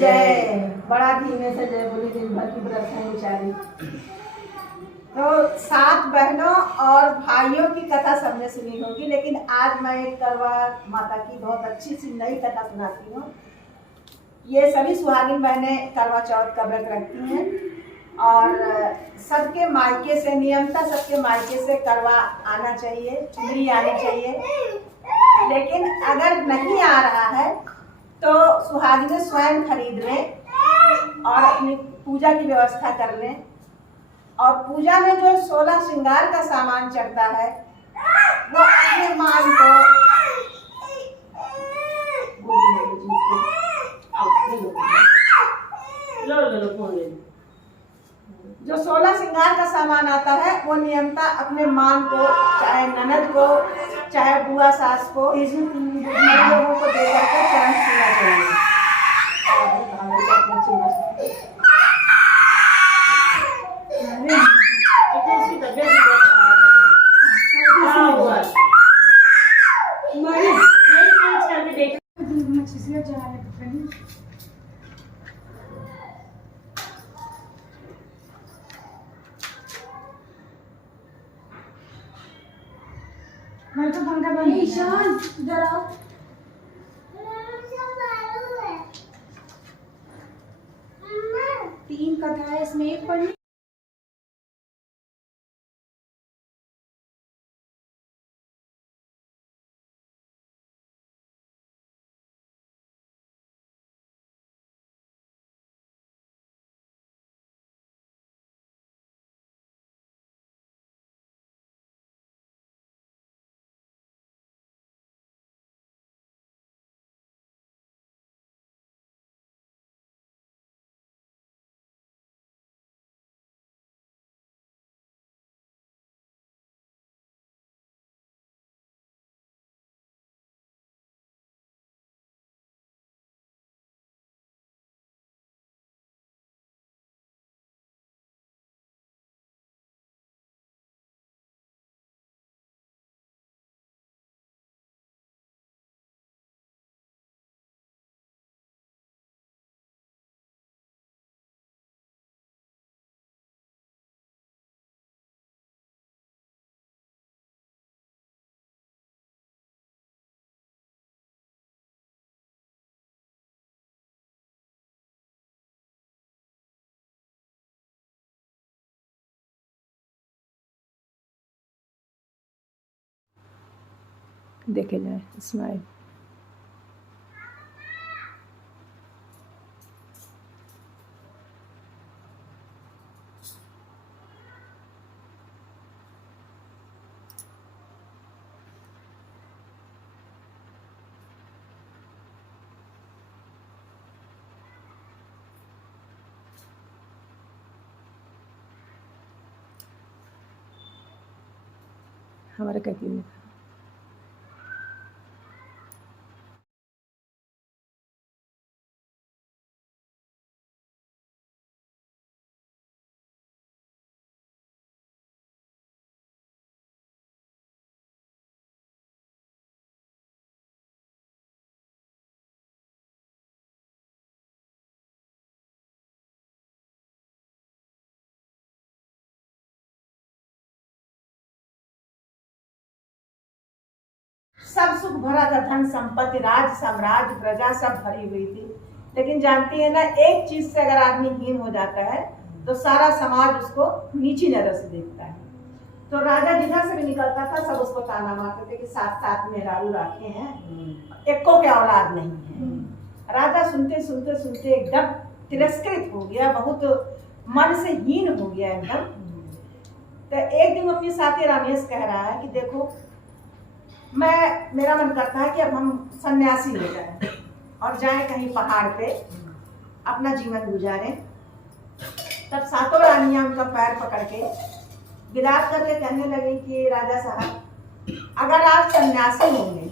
जय। बड़ा धीमे से जय बोली, दिन भर की व्रत है बेचारी। तो 7 बहनों और भाइयों की कथा सबने सुनी होगी, लेकिन आज मैं एक करवा माता की बहुत अच्छी सी नई कथा सुनाती हूँ। ये सभी सुहागिन बहनें करवा चौथ का व्रत रखती हैं और सबके मायके से नियमता सबके मायके से करवा आना चाहिए, चुनरी आनी चाहिए। लेकिन अगर नहीं आ रहा है तो सुहागिनें स्वयं खरीद लें और अपनी पूजा की व्यवस्था कर लें। और पूजा में जो 16 श्रृंगार का सामान चढ़ता है वो अपने मान को जो 16 श्रृंगार का सामान आता है वो नियमता अपने मान को, चाहे ननद को, चाहे बुआ सास को, लोगों को दे करके चरण छूना चाहिए। मैं तो पंखा बंद ईशान इधर आओ। तीन कथा है इसमें, एक पढ़नी। देखे जाए स्माइल। हमारे कहती है सब सुख भरा था, धन संपत्ति राज साम्राज्य प्रजा सब भरी हुई थी। लेकिन जानती है ना, एक चीज से अगर आदमी हीन हो जाता है तो सारा समाज उसको नीची नजर से देखता है। तो राजा जिधर से भी निकलता था सब उसको ताना मारते थे कि साथ साथ मेहरारू राखे हैं, एको के औलाद नहीं है। राजा सुनते सुनते सुनते एकदम तिरस्कृत हो गया, बहुत मन से हीन हो गया एकदम। तो एक दिन अपने साथी रामेश कह रहा है कि देखो, मेरा मन करता है कि अब हम सन्यासी हो जाएं और जाएं कहीं पहाड़ पे अपना जीवन गुजारें। तब सातों रानियां उनका पैर पकड़ के विलाप करके कहने लगी कि राजा साहब, अगर आप सन्यासी होंगे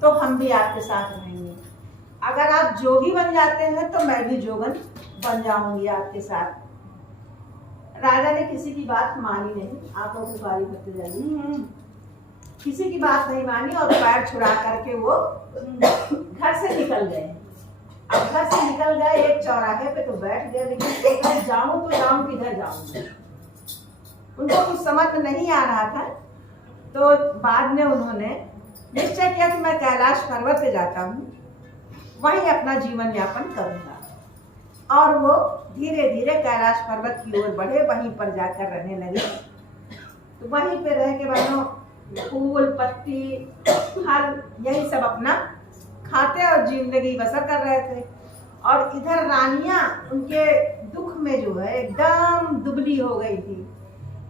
तो हम भी आपके साथ रहेंगे, अगर आप जोगी बन जाते हैं तो मैं भी जोगन बन जाऊंगी आपके साथ। राजा ने किसी की बात मानी नहीं, आप लोग बारी करते जाइए। किसी की बात नहीं मानी और पैर छुड़ा करके वो घर से निकल गए। अब घर से निकल गए, एक चौराहे पे तो बैठ गए, लेकिन उधर जाऊं तो जाऊं किधर जाऊं, उनको कुछ समझ में नहीं आ रहा था। तो बाद में उन्होंने निश्चय किया कि मैं कैलाश पर्वत पे जाता हूँ, वहीं अपना जीवन यापन करूंगा। और वो धीरे धीरे कैलाश पर्वत की ओर बढ़े, वहीं पर जाकर रहने लगे। तो वहीं पे रह के बनो फूल पत्ती फल यही सब अपना खाते और जिंदगी बसर कर रहे थे। और इधर रानियां उनके दुख में जो है एकदम दुबली हो गई थी।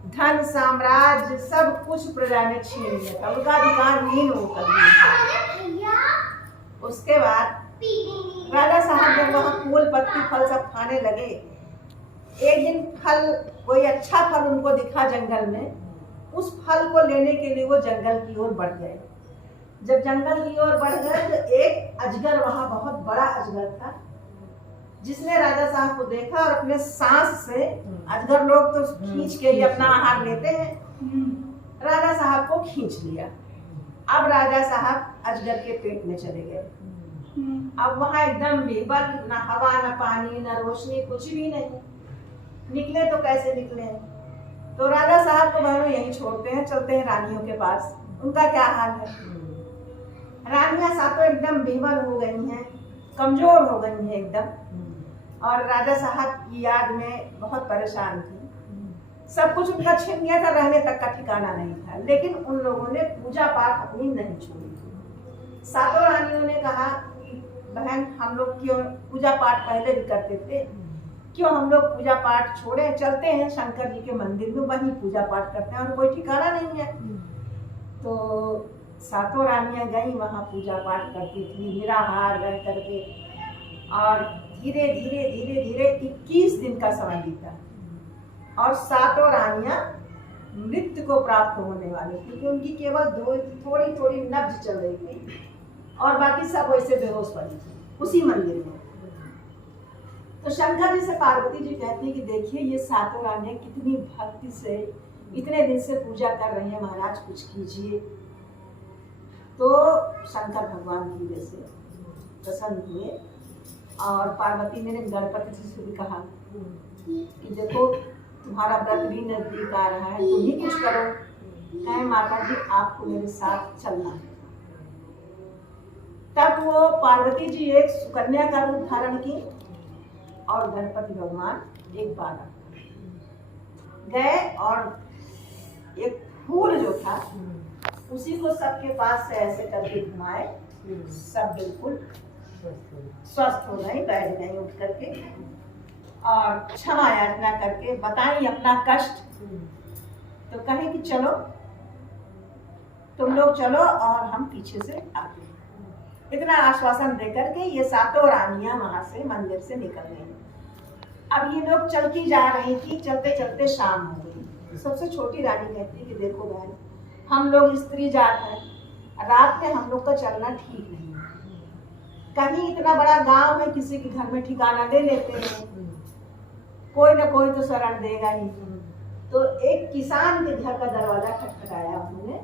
धन साम्राज्य सब कुछ प्रजा ने छीन लिया था, उनका अधिकारहीन होकर दिया। उसके बाद राजा साहब जब वहाँ फूल पत्ती फल सब खाने लगे, एक दिन फल कोई अच्छा फल उनको दिखा जंगल में, उस फल को लेने के लिए वो जंगल की ओर बढ़ गए। जब जंगल की ओर बढ़ गए तो एक अजगर, वहाँ बहुत बड़ा अजगर था, जिसने राजा साहब को देखा और अपने सांस से, अजगर लोग तो खींच के ही अपना आहार लेते हैं, राजा साहब को खींच लिया। अब राजा साहब अजगर के पेट में चले गए। अब वहाँ एकदम बेबल, न हवा न पानी न रोशनी, कुछ भी नहीं। निकले तो कैसे निकले? तो राजा साहब को बहनों यहीं छोड़ते हैं, चलते हैं रानियों के पास। उनका क्या हाल है? रानियां सातों एकदम बेबल हो गई हैं, कमजोर हो गई हैं एकदम, और राजा साहब की याद में बहुत परेशान थी। सब कुछ उनका छिन गया था, रहने तक का ठिकाना नहीं था। लेकिन उन लोगों ने पूजा पाठ अपनी नहीं छोड़ी थी। सातों रानियों ने कहा, बहन हम लोग क्यों पूजा पाठ पहले भी करते थे, क्यों हम लोग पूजा पाठ छोड़े, चलते हैं शंकर जी के मंदिर में, वहीं पूजा पाठ करते हैं, और कोई ठिकाना नहीं है। तो सातों रानियां गई, वहाँ पूजा पाठ करती थी निराहार रह करके। और धीरे धीरे धीरे धीरे 21 दिन का समय बीता और सातों रानियां मृत्यु को प्राप्त होने वाली थी, क्योंकि उनकी केवल थोड़ी थोड़ी नब्ज चल रही थी और बाकी सब वैसे बेहोश पड़ी थी उसी मंदिर में। तो शंकर जी से पार्वती जी कहती कि देखिए ये सातों रानियां कितनी भक्ति से इतने दिन से पूजा कर रही हैं, महाराज कुछ कीजिए। तो शंकर भगवान धीरे से प्रसन्न हुए और पार्वती ने गणपति जी से भी कहा कि देखो तुम्हारा व्रत भी नजदीक आ रहा है, तुम ही कुछ करो। कहे माता जी आपको मेरे साथ चलना है। तब वो पार्वती जी एक सुकन्या का रूप धारण की और गणपति भगवान एक बार गए और एक फूल जो था उसी को सबके पास से ऐसे करके घुमाए, सब बिल्कुल स्वस्थ हो गई, बैठ गई उठ करके और क्षमा याचना करके बताई अपना कष्ट। तो कहे कि चलो तुम लोग चलो और हम पीछे से आते हैं। इतना आश्वासन देकर के ये सातों रानियां वहां से मंदिर से निकल गई। अब ये लोग चलती जा रही थी, चलते चलते शाम हो गई। सबसे छोटी रानी कहती कि देखो बहन, हम लोग स्त्री जात हैं, रात में हम लोग का चलना ठीक नहीं है। कहीं इतना बड़ा गांव है, किसी के घर में ठिकाना ले लेते हैं, कोई ना कोई तो शरण देगा ही। तो एक किसान के घर का दरवाजा खटखटाया उन्होंने,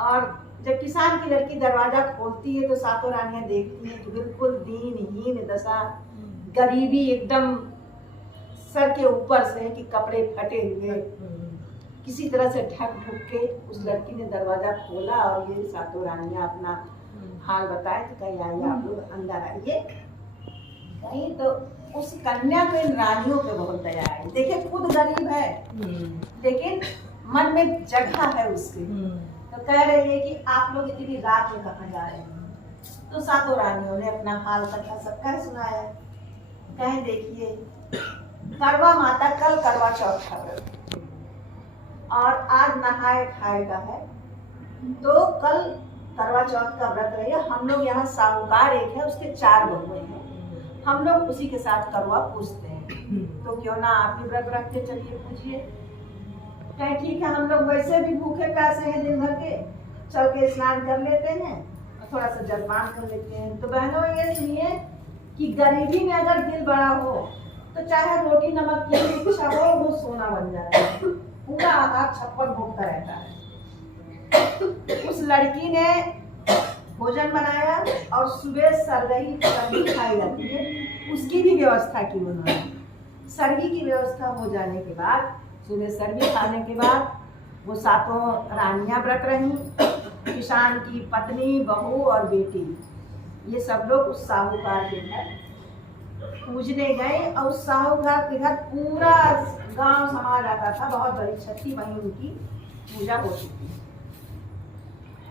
और जब किसान की लड़की दरवाजा खोलती है तो सातों रानियां देखती हैं कि बिल्कुल दीनहीन दशा, गरीबी एकदम सर के ऊपर से, कि कपड़े फटे हुए, किसी तरह से ढक ढुक के उस लड़की ने दरवाजा खोला और ये सातों रानियां अपना हाल बताए। तो कहीं आइए आप लोग अंदर आइए। कहीं तो उस कन्या को इन रानियों पे बहुत दया आई। देखिए खुद गरीब है लेकिन मन में जगह है उसके। तो कह रही है कि आप लोग इतनी रात में कहाँ जा रहे हैं। तो सातों रानियों ने अपना हाल कथा सबका सुनाया। कहे देखिए करवा माता कल करवा चौथ का व्रत और आज नहाए खाए का है, तो कल करवा चौथ का व्रत रही। हम लोग यहाँ साहूकार एक है, उसके 4 बहुएं हैं, हम लोग उसी के साथ करवा पूजते हैं। तो क्यों ना आप भी व्रत रख के चलिए पूजिए। कहे ठीक है, हम लोग वैसे भी भूखे प्यासे हैं दिन भर के, चल के स्नान कर लेते हैं और थोड़ा सा जलपान कर लेते हैं। तो बहनों ये सुनिए कि गरीबी में अगर दिल बड़ा हो तो चाहे रोटी नमक की इच्छा हो वो सोना बन जाता है। पूरा आहार 56 भोग का रहता है। उस लड़की ने भोजन बनाया और सुबह सरगही सब्जी खाई जाती है, उसकी भी व्यवस्था की उन्होंने। सरगी की व्यवस्था हो जाने के बाद, सुबह सरगी खाने के बाद वो सातों रानियां व्रत रहीं, किसान की पत्नी, बहू और बेटी, ये सब लोग उस साहूकार के घर पूजने गए। और उस साहूकार के घर पूरा गांव समाज आता था, बहुत बड़ी छठी वहीं उनकी पूजा हो चुकी।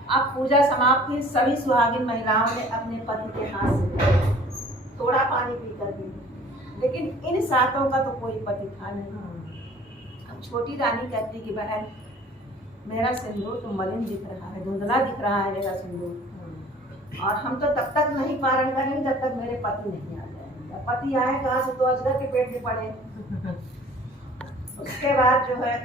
अब पूजा समाप्त हुई, सभी सुहागिन महिलाओं ने अपने पति के हाथ से थोड़ा पानी पी कर पी, लेकिन इन सातों का तो कोई पति था नहीं। अब छोटी रानी कहती कि बहन, मेरा सिंदूर तो मलिन दिख रहा है, धुंधला दिख रहा है मेरा सिंदूर, और हम तो तब तक नहीं पारण करेंगे जब तक मेरे पति नहीं आ जाएंगे। पति आए कहाँ से, तो अजगर के पेट में पड़े। उसके बाद जो है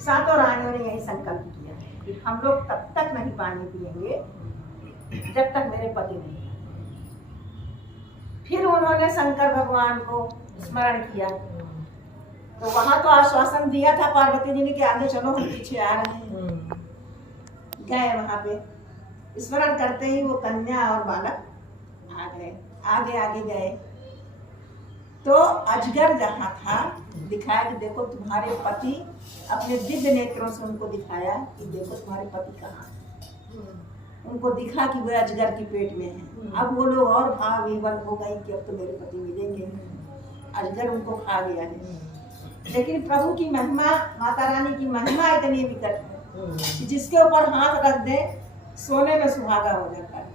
सातों रानियों ने यही संकल्प किया कि हम लोग तब तक नहीं पानी पिएंगे जब तक मेरे पति नहीं आए। फिर उन्होंने शंकर भगवान को स्मरण किया, तो वहां तो आश्वासन दिया था पार्वती जी ने कि आगे चलो, हम पीछे आ रहे हैं। गए वहां पे, स्मरण करते ही वो कन्या और बालक आ गए। आगे आगे गए तो अजगर जहाँ था दिखाया कि देखो तुम्हारे पति, अपने दिव्य नेत्रों से उनको दिखाया कि देखो तुम्हारे पति कहाँ है। उनको दिखा कि वह अजगर के पेट में है। अब वो लोग और भाव विवल हो गई कि अब तो मेरे पति मिलेंगे, अजगर उनको खा गया है। लेकिन प्रभु की महिमा, माता रानी की महिमा इतनी विकट है कि जिसके ऊपर हाथ रख दे सोने में सुहागा हो जाता है,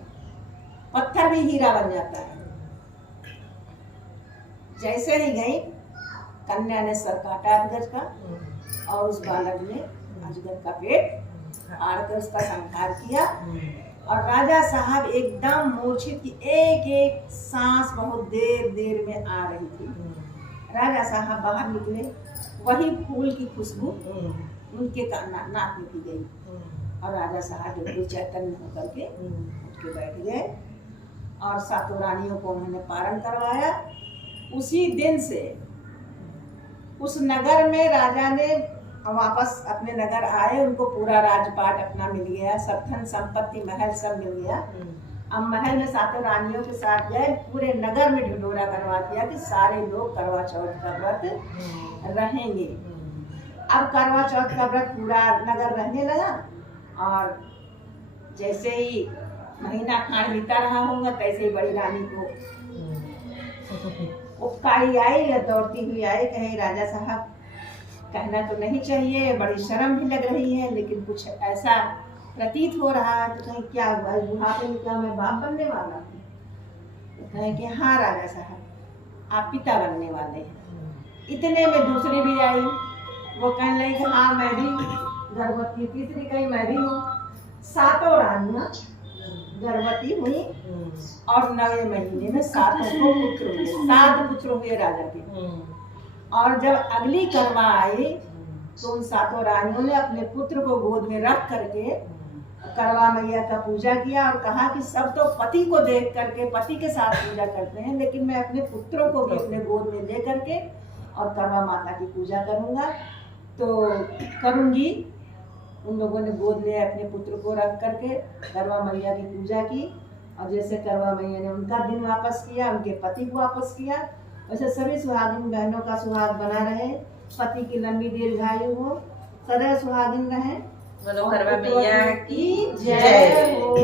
पत्थर भी हीरा बन जाता है। जैसे ही गई, कन्या ने सर काटा अजगर का और उस बालक ने अजगर का पेट फाड़ कर उसका संहार किया। और राजा साहब एकदम मूर्छित की एक एक सांस बहुत देर देर में आ रही थी। राजा साहब बाहर निकले, वही फूल की खुशबू उनके नाक में पी गई और राजा साहब बिल्कुल चैतन्य होकर के उठ के बैठ गए और सातों रानियों को उन्होंने पारण करवाया। उसी दिन से उस नगर में राजा ने वापस अपने नगर आए, उनको पूरा राजपाट अपना मिल गया, सब धन संपत्ति महल सब मिल गया। अब महल में सातों रानियों के साथ गए, पूरे नगर में ढिढोरा करवा दिया कि सारे लोग करवा चौथ का व्रत रहेंगे। अब करवा चौथ का व्रत पूरा नगर रहने लगा और जैसे ही महीना खान बीता रहा होगा तैसे ही बड़ी रानी को उपकारी आई या दौड़ती हुई आई, कहे राजा साहब कहना तो नहीं चाहिए, बड़ी शर्म भी लग रही है, लेकिन कुछ ऐसा प्रतीत हो रहा है, तो कहीं क्या हुआ, बुढ़ापे में क्या मैं बाप बनने वाला हूँ? तो कहे कि हाँ राजा साहब आप पिता बनने वाले हैं। इतने में दूसरी भी आई, वो कहने लगी कि हाँ मैं भी गर्भवती। तीसरी कही मैं भी हूँ। सातों रानियां गर्भवती हुई और 9वें महीने में सातों को पुत्र हुए, 7 पुत्र हुए राजा के। और जब अगली करवा आई तो उन सातों रानियों ने अपने पुत्र को गोद में रख करके करवा मैया का पूजा किया और कहा कि सब तो पति को देख करके पति के साथ पूजा करते हैं, लेकिन मैं अपने पुत्रों को भी अपने गोद में ले करके और करवा माता की पूजा करूंगा। तो करूंगी। उन लोगों ने गोद में अपने पुत्र को रख करके करवा मैया की पूजा की और जैसे करवा मैया ने उनका दिन वापस किया, उनके पति को वापस किया, वैसे सभी सुहागिन बहनों का सुहाग बना रहे, पति की लंबी दीर्घायु हो, सदा सुहागिन रहे। बोलो करवा मैया की जय हो।